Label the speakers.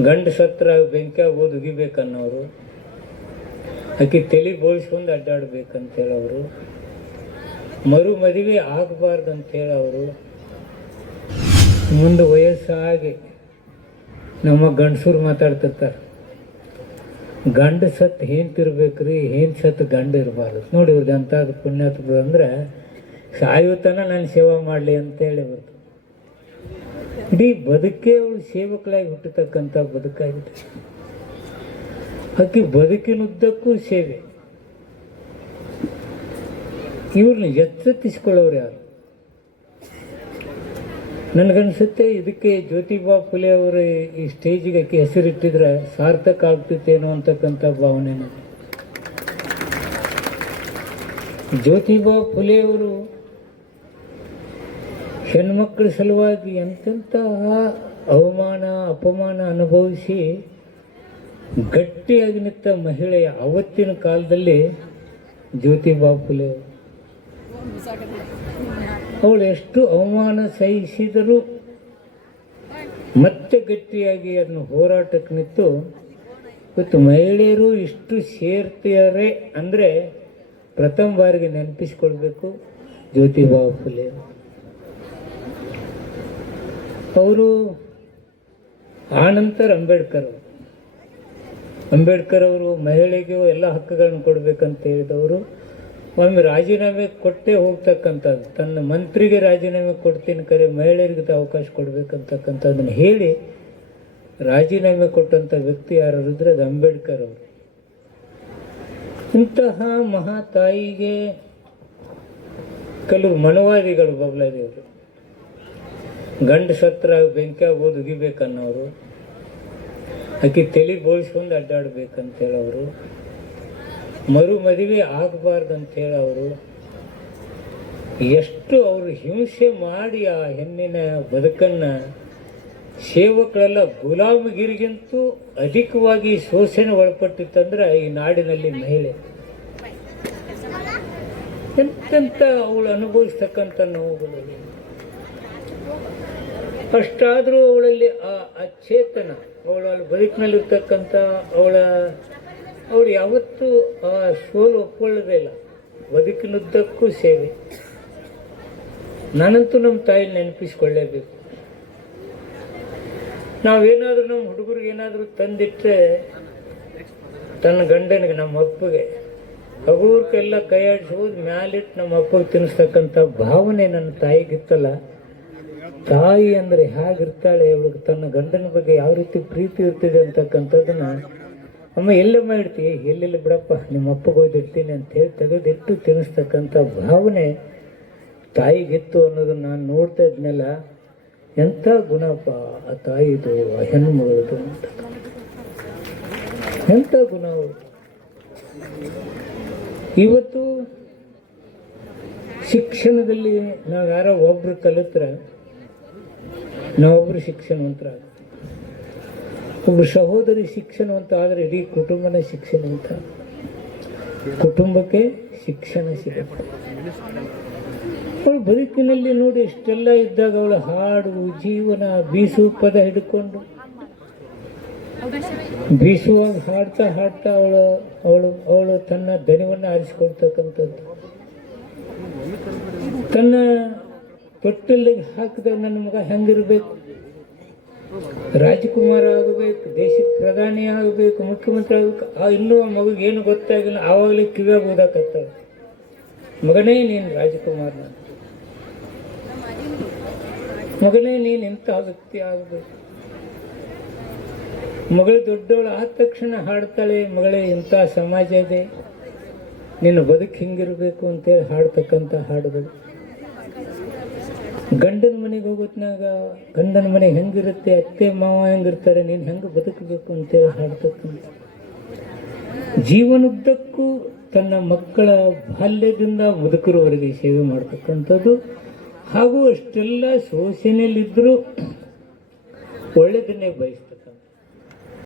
Speaker 1: ಗಂಡ ಸತ್ರ ಬೆಂಕಿಯಾಗ ಓದ್ ಉಗಿಬೇಕನ್ನೋರು. ಆಕೆ ತಲೆ ಬೋಳಿಸ್ಕೊಂಡು ಅಡ್ಡಾಡ್ಬೇಕಂತ ಹೇಳೋರು ಮರು ಮದುವೆ ಆಗಬಾರ್ದು ಅಂತ ಅವರು ಮುಂದೆ ವಯಸ್ಸಾಗಿ ನಮ್ಮ ಗಂಡಸರು ಮಾತಾಡ್ತಿರ್ತಾರೆ. ಗಂಡ ಸತ್ ಹೆಂತಿರ್ಬೇಕ್ರಿ ಹೇಂತ ಸತ್ ಗಂಡ ಇರಬಾರ್ದು. ನೋಡಿ ಇವ್ರದ್ದು ಅಂಥದ್ದು ಪುಣ್ಯಾತ್ಮದು ಅಂದ್ರೆ ಸಾಯುತನ ನಾನು ಸೇವಾ ಮಾಡಲಿ ಅಂತೇಳಿ ಬರ್ತು ಇಡೀ ಬದುಕೇ ಅವಳು ಸೇವಕಳಾಗಿ ಹುಟ್ಟತಕ್ಕಂಥ ಬದುಕಾಗಿದೆ. ಆಕೆ ಬದುಕಿನುದ್ದಕ್ಕೂ ಸೇವೆ. ಇವ್ರನ್ನ ಎಚ್ಚೆತ್ತಿಸ್ಕೊಳ್ಳೋರು ಯಾರು? ನನಗನ್ಸುತ್ತೆ ಇದಕ್ಕೆ ಜ್ಯೋತಿಬಾ ಫುಲೆ ಅವರ ಈ ಸ್ಟೇಜಿಗೆ ಆಕೆ ಹೆಸರಿಟ್ಟಿದ್ರೆ ಸಾರ್ಥಕ ಆಗ್ತಿತ್ತೇನೋ ಅಂತಕ್ಕಂಥ ಭಾವನೆ ನನಗೆ. ಜ್ಯೋತಿಬಾ ಫುಲೆ ಅವರು ಹೆಣ್ಮಕ್ಳ ಸಲುವಾಗಿ ಎಂತೆಂತಹ ಅವಮಾನ, ಅಪಮಾನ ಅನುಭವಿಸಿ ಗಟ್ಟಿಯಾಗಿ ನಿಂತ ಮಹಿಳೆಯ ಅವತ್ತಿನ ಕಾಲದಲ್ಲಿ ಜ್ಯೋತಿಬಾ ಫುಲೆ ಅವರು. ಅವಳು ಎಷ್ಟು ಅವಮಾನ ಸಹಿಸಿದರೂ ಮತ್ತೆ ಗಟ್ಟಿಯಾಗಿ ಅದನ್ನು ಹೋರಾಟಕ್ಕೆ ನಿಂತು, ಇವತ್ತು ಮಹಿಳೆಯರು ಇಷ್ಟು ಸೇರ್ತಿದ್ದಾರೆ ಅಂದರೆ ಪ್ರಥಮ ಬಾರಿಗೆ ನೆನಪಿಸ್ಕೊಳ್ಬೇಕು ಜ್ಯೋತಿಬಾ ಫುಲೆ ಅವರು ಆನಂತರ ಅಂಬೇಡ್ಕರ್ ಅವರು. ಅಂಬೇಡ್ಕರ್ ಅವರು ಮಹಿಳೆಗೆ ಎಲ್ಲ ಹಕ್ಕುಗಳನ್ನು ಕೊಡಬೇಕಂತ ಹೇಳಿದವರು. ಒಮ್ಮೆ ರಾಜೀನಾಮೆ ಕೊಟ್ಟೇ ಹೋಗ್ತಕ್ಕಂಥದ್ದು. ತನ್ನ ಮಂತ್ರಿಗೆ ರಾಜೀನಾಮೆ ಕೊಡ್ತೀನಿ ಕರೆ, ಮಹಿಳೆಯರಿಗೆ ಅವಕಾಶ ಕೊಡಬೇಕಂತಕ್ಕಂಥದ್ದನ್ನು ಹೇಳಿ ರಾಜೀನಾಮೆ ಕೊಟ್ಟಂಥ ವ್ಯಕ್ತಿ ಯಾರು ಇದ್ರೆ ಅದು ಅಂಬೇಡ್ಕರ್ ಅವರು. ಇಂತಹ ಮಹಾತಾಯಿಗೆ ಕೆಲವು ಮನವಾದಿಗಳು ಬಬ್ಲಾದೇವರು. ಗಂಡ ಸತ್ರ ಬೆಂಕಿ ಓದ್ ಉಗಿಬೇಕನ್ನೋರು. ಆಕೆ ತಲೆ ಬೋಳಿಸ್ಕೊಂಡು ಅಡ್ಡಾಡ್ಬೇಕಂತ ಹೇಳೋರು ಮರು ಮದುವೆ ಆಗಬಾರ್ದು ಅಂತ ಹೇಳೋರು ಎಷ್ಟು ಅವರು ಹಿಂಸೆ ಮಾಡಿ ಆ ಹೆಣ್ಣಿನ ಬದುಕನ್ನು, ಸೇವಕರೆಲ್ಲ ಗುಲಾಮಗಿರಿಗಿಂತೂ ಅಧಿಕವಾಗಿ ಶೋಷಣೆ ಒಳಪಟ್ಟಿತ್ತಂದ್ರೆ ಈ ನಾಡಿನಲ್ಲಿ ಮಹಿಳೆ. ಎಂತೆಂಥ ಅವಳು ಅನುಭವಿಸ್ತಕ್ಕಂಥ ನೋವುಗಳು. ಅಷ್ಟಾದರೂ ಅವಳಲ್ಲಿ ಆ ಅಚೇತನ, ಅವಳ ಬದುಕಿನಲ್ಲಿರ್ತಕ್ಕಂಥ ಅವಳ, ಅವಳು ಯಾವತ್ತೂ ಆ ಸೋಲು ಒಪ್ಕೊಳ್ಳೋದೇ ಇಲ್ಲ. ಬದುಕಿನುದ್ದಕ್ಕೂ ಸೇವೆ. ನಾನಂತೂ ನಮ್ಮ ತಾಯಿ ನೆನಪಿಸ್ಕೊಳ್ಳೇಬೇಕು. ನಾವೇನಾದರೂ ನಮ್ಮ ಹುಡುಗರಿಗೆ ಏನಾದರೂ ತಂದಿಟ್ಟರೆ ತನ್ನ ಗಂಡನಿಗೆ, ನಮ್ಮ ಅಪ್ಪಗೆ, ಹಗುರ್ಕೆಲ್ಲ ಕೈಯಾಡಿಸ್ಬೋದು ಮ್ಯಾಲಿಟ್ಟು ನಮ್ಮ ಅಪ್ಪಗೆ ತಿನ್ನಿಸ್ತಕ್ಕಂಥ ಭಾವನೆ ನನ್ನ ತಾಯಿಗಿತ್ತಲ್ಲ ತಾಯಿ ಅಂದರೆ ಹೇಗಿರ್ತಾಳೆ, ಅವಳಿಗೆ ತನ್ನ ಗಂಡನ ಬಗ್ಗೆ ಯಾವ ರೀತಿ ಪ್ರೀತಿ ಇರ್ತಿದೆ ಅಂತಕ್ಕಂಥದ್ದನ್ನ ಅಮ್ಮ ಎಲ್ಲಮ್ಮ ಇಡ್ತಿ ಎಲ್ಲೆಲ್ಲಿ ಬಿಡಪ್ಪ, ನಿಮ್ಮ ಅಪ್ಪಗೆ ಹೋಯ್ದಿಡ್ತೀನಿ ಅಂತ ಹೇಳಿ ತೆಗೆದಿಟ್ಟು ತಿನ್ನಿಸ್ತಕ್ಕಂಥ ಭಾವನೆ ತಾಯಿಗಿತ್ತು ಅನ್ನೋದನ್ನ ನಾನು ನೋಡ್ತಾ ಇದ್ನಲ್ಲ, ಎಂಥ ಗುಣಪ್ಪ ಆ ತಾಯಿದು, ಆ ಹೆಣ್ಮಗಳದು ಅಂತ. ಎಂಥ ಗುಣ ಇವತ್ತು ಶಿಕ್ಷಣದಲ್ಲಿ ನಾವು ಯಾರೋ ಒಬ್ರು ಕಲಿತ್ರೆ ನಾವೊಬ್ರು ಶಿಕ್ಷಣವಂತರ ಒಬ್ಬರು ಸಹೋದರಿ ಶಿಕ್ಷಣವಂತ ಆದರೆ ಇಡೀ ಕುಟುಂಬನೇ ಶಿಕ್ಷಣವಂತ. ಕುಟುಂಬಕ್ಕೆ ಶಿಕ್ಷಣ ಸಿಗುತ್ತೆ. ಅವಳು ಬದುಕಿನಲ್ಲಿ ನೋಡಿ ಇಷ್ಟೆಲ್ಲ ಇದ್ದಾಗ ಅವಳು ಹಾಡು, ಜೀವನ ಬೀಸು ಪದ ಹಿಡ್ಕೊಂಡು ಬೀಸುವಾಗ ಹಾಡ್ತಾ ಹಾಡ್ತಾ ಅವಳು ಅವಳು ಅವಳು ತನ್ನ ದನಿವನ್ನು ಆರಿಸಿಕೊಳ್ತಕ್ಕಂಥದ್ದು. ತನ್ನ ತೊಟ್ಟಲಿಗೆ ಹಾಕಿದಾಗ ನನ್ನ ಮಗ ಹೆಂಗಿರ್ಬೇಕು? ರಾಜಕುಮಾರ ಆಗಬೇಕು, ದೇಶದ ಪ್ರಧಾನಿ ಆಗಬೇಕು, ಮುಖ್ಯಮಂತ್ರಿ ಆಗಬೇಕು. ಆ ಇನ್ನೂ ಆ ಮಗುಗೆ ಏನು ಗೊತ್ತಾಗಿಲ್ಲ, ಆವಾಗಲೇ ಕಿವ್ಯಾಗ ಓದಾಕತ್ತಾವ ಮಗನೇ ನೀನು ರಾಜಕುಮಾರ. ಮಗನೇ ನೀನು ಇಂಥ ವ್ಯಕ್ತಿ ಆಗಬೇಕು? ಮಗಳು ದೊಡ್ಡವಳು ಆದ ತಕ್ಷಣ ಹಾಡ್ತಾಳೆ, ಮಗಳೇ ಇಂಥ ಸಮಾಜ ಇದೆ. ನಿನ್ನ ಬದುಕು ಹಿಂಗಿರಬೇಕು ಅಂತೇಳಿ ಹಾಡ್ತಕ್ಕಂಥ ಹಾಡುಗಳು. ಗಂಡನ ಮನೆಗೆ ಹೋಗೋತ್ನಾಗ ಗಂಡನ ಮನೆ ಹೆಂಗಿರುತ್ತೆ, ಅತ್ತೆ, ಮಾವ ಹೆಂಗಿರ್ತಾರೆ, ನೀನು ಹೆಂಗೆ ಬದುಕಬೇಕು ಅಂತೇಳಿ ಹಾಡ್ತಕ್ಕಂಥ. ಜೀವನದ್ದಕ್ಕೂ ತನ್ನ ಮಕ್ಕಳ ಬಾಲ್ಯದಿಂದ ಮುದುಕರವರೆಗೆ ಸೇವೆ ಮಾಡ್ತಕ್ಕಂಥದ್ದು. ಹಾಗೂ ಅಷ್ಟೆಲ್ಲ ಶೋಷಣೆಯಲ್ಲಿದ್ದರೂ ಒಳ್ಳೆಯದನ್ನೇ ಬಯಸ್ತಾರೆ.